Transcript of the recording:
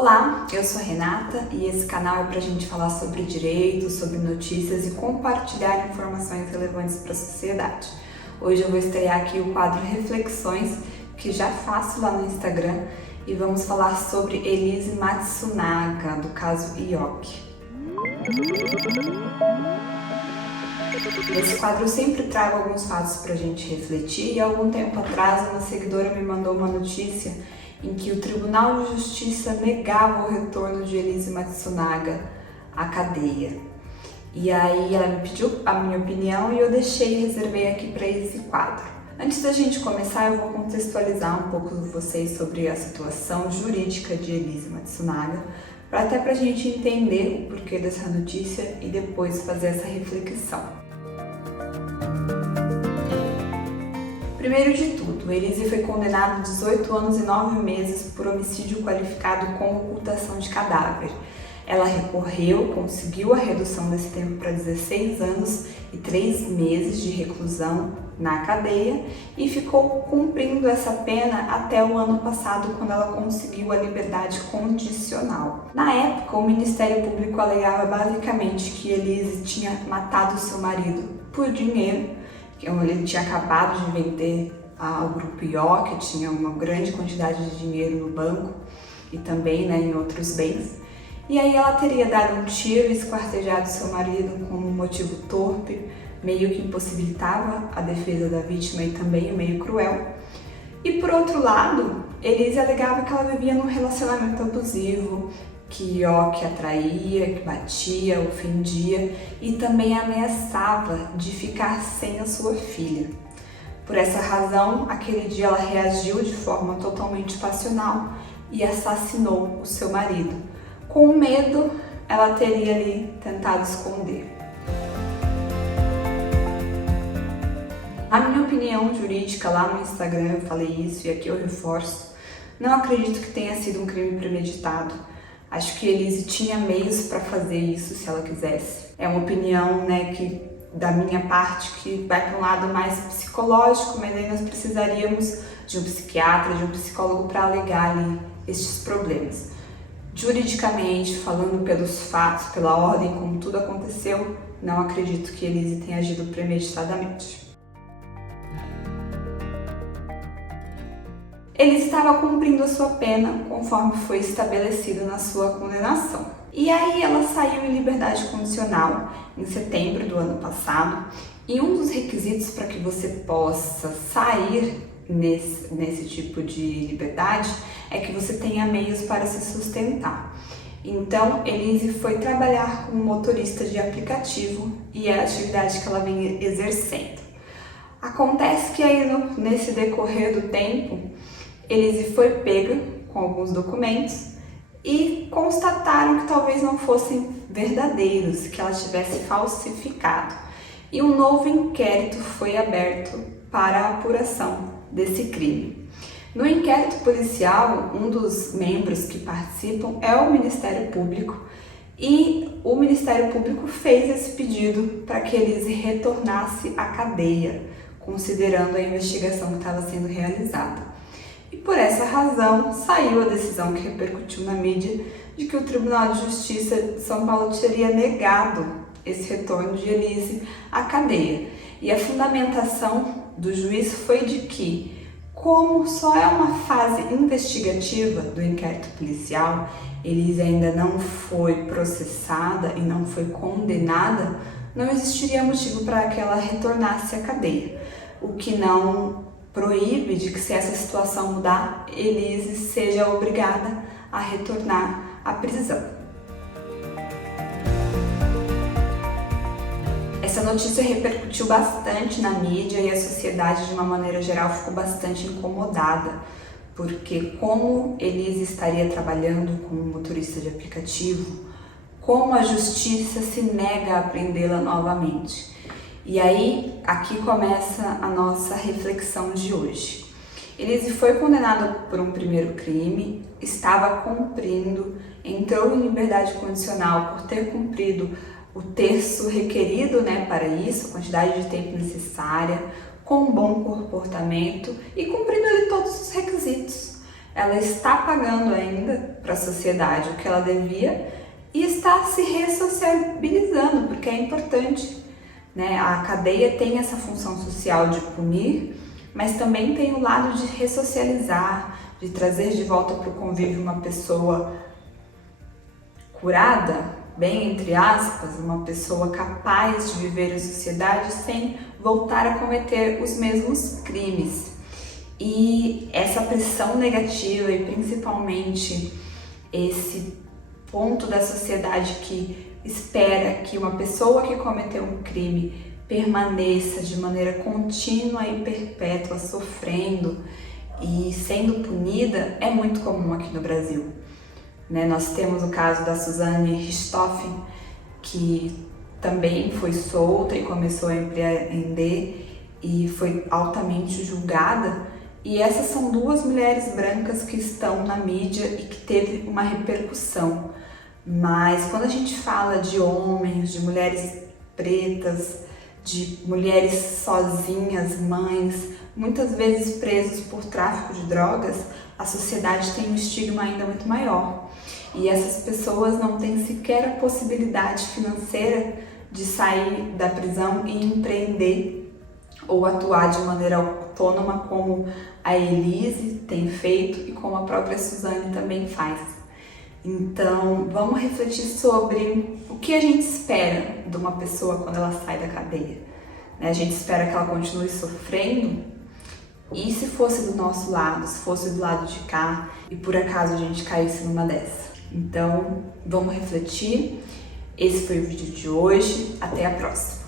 Olá, eu sou a Renata e esse canal é para a gente falar sobre direito, sobre notícias e compartilhar informações relevantes para a sociedade. Hoje eu vou estrear aqui o quadro Reflexões, que já faço lá no Instagram, e vamos falar sobre Elise Matsunaga, do caso Ioki. Nesse quadro eu sempre trago alguns fatos para a gente refletir e há algum tempo atrás uma seguidora me mandou uma notícia em que o Tribunal de Justiça negava o retorno de Elise Matsunaga à cadeia. E aí ela me pediu a minha opinião e eu reservei aqui para esse quadro. Antes da gente começar, eu vou contextualizar um pouco vocês sobre a situação jurídica de Elise Matsunaga, até para a gente entender o porquê dessa notícia e depois fazer essa reflexão. Primeiro de tudo, Elise foi condenada a 18 anos e 9 meses por homicídio qualificado com ocultação de cadáver. Ela recorreu, conseguiu a redução desse tempo para 16 anos e 3 meses de reclusão na cadeia e ficou cumprindo essa pena até o ano passado, quando ela conseguiu a liberdade condicional. Na época, o Ministério Público alegava basicamente que Elise tinha matado seu marido por dinheiro, que ele tinha acabado de vender ao grupo Ioki, que tinha uma grande quantidade de dinheiro no banco e também em outros bens. E aí ela teria dado um tiro e esquartejado seu marido com um motivo torpe, meio que impossibilitava a defesa da vítima e também meio cruel. E por outro lado, Elise alegava que ela vivia num relacionamento abusivo, que Ioki atraía, que batia, ofendia e também ameaçava de ficar sem a sua filha. Por essa razão, aquele dia ela reagiu de forma totalmente passional e assassinou o seu marido. Com medo, ela teria ali tentado esconder. Na minha opinião jurídica, lá no Instagram eu falei isso e aqui eu reforço, não acredito que tenha sido um crime premeditado. Acho que Elise tinha meios para fazer isso se ela quisesse. É uma opinião, que da minha parte, que vai para um lado mais psicológico, mas aí nós precisaríamos de um psiquiatra, de um psicólogo para alegar ali estes problemas. Juridicamente, falando pelos fatos, pela ordem como tudo aconteceu, não acredito que Elise tenha agido premeditadamente. Ele estava cumprindo a sua pena conforme foi estabelecido na sua condenação. E aí ela saiu em liberdade condicional em setembro do ano passado, e um dos requisitos para que você possa sair nesse tipo de liberdade é que você tenha meios para se sustentar. Então, Elise foi trabalhar como motorista de aplicativo e é a atividade que ela vem exercendo. Acontece que aí nesse decorrer do tempo, Elise foi pega com alguns documentos e constataram que talvez não fossem verdadeiros, que ela tivesse falsificado. E um novo inquérito foi aberto para a apuração desse crime. No inquérito policial, um dos membros que participam é o Ministério Público e o Ministério Público fez esse pedido para que Elise retornasse à cadeia, considerando a investigação que estava sendo realizada. E por essa razão, saiu a decisão que repercutiu na mídia de que o Tribunal de Justiça de São Paulo teria negado esse retorno de Elise à cadeia. E a fundamentação do juiz foi de que, como só é uma fase investigativa do inquérito policial, Elise ainda não foi processada e não foi condenada, não existiria motivo para que ela retornasse à cadeia. O que não proíbe de que, se essa situação mudar, Elise seja obrigada a retornar à prisão. Essa notícia repercutiu bastante na mídia e a sociedade, de uma maneira geral, ficou bastante incomodada, porque como Elise estaria trabalhando como motorista de aplicativo, como a justiça se nega a prendê-la novamente. E aí, aqui começa a nossa reflexão de hoje. Elise foi condenada por um primeiro crime, estava cumprindo, entrou em liberdade condicional por ter cumprido o terço requerido para isso, a quantidade de tempo necessária, com bom comportamento e cumprindo ali todos os requisitos. Ela está pagando ainda para a sociedade o que ela devia e está se ressociabilizando, porque é importante, né? A cadeia tem essa função social de punir, mas também tem o lado de ressocializar, de trazer de volta para o convívio uma pessoa curada, bem entre aspas, uma pessoa capaz de viver em sociedade sem voltar a cometer os mesmos crimes. E essa pressão negativa e principalmente esse ponto da sociedade que espera que uma pessoa que cometeu um crime permaneça de maneira contínua e perpétua sofrendo e sendo punida é muito comum aqui no Brasil. Nós temos o caso da Suzane Richthofen, que também foi solta e começou a empreender e foi altamente julgada. E essas são duas mulheres brancas que estão na mídia e que teve uma repercussão. Mas quando a gente fala de homens, de mulheres pretas, de mulheres sozinhas, mães, muitas vezes presos por tráfico de drogas, a sociedade tem um estigma ainda muito maior. E essas pessoas não têm sequer a possibilidade financeira de sair da prisão e empreender ou atuar de maneira autônoma como a Elise tem feito e como a própria Suzane também faz. Então, vamos refletir sobre o que a gente espera de uma pessoa quando ela sai da cadeia. A gente espera que ela continue sofrendo? E se fosse do nosso lado, se fosse do lado de cá e por acaso a gente caísse numa dessa? Então, vamos refletir. Esse foi o vídeo de hoje. Até a próxima!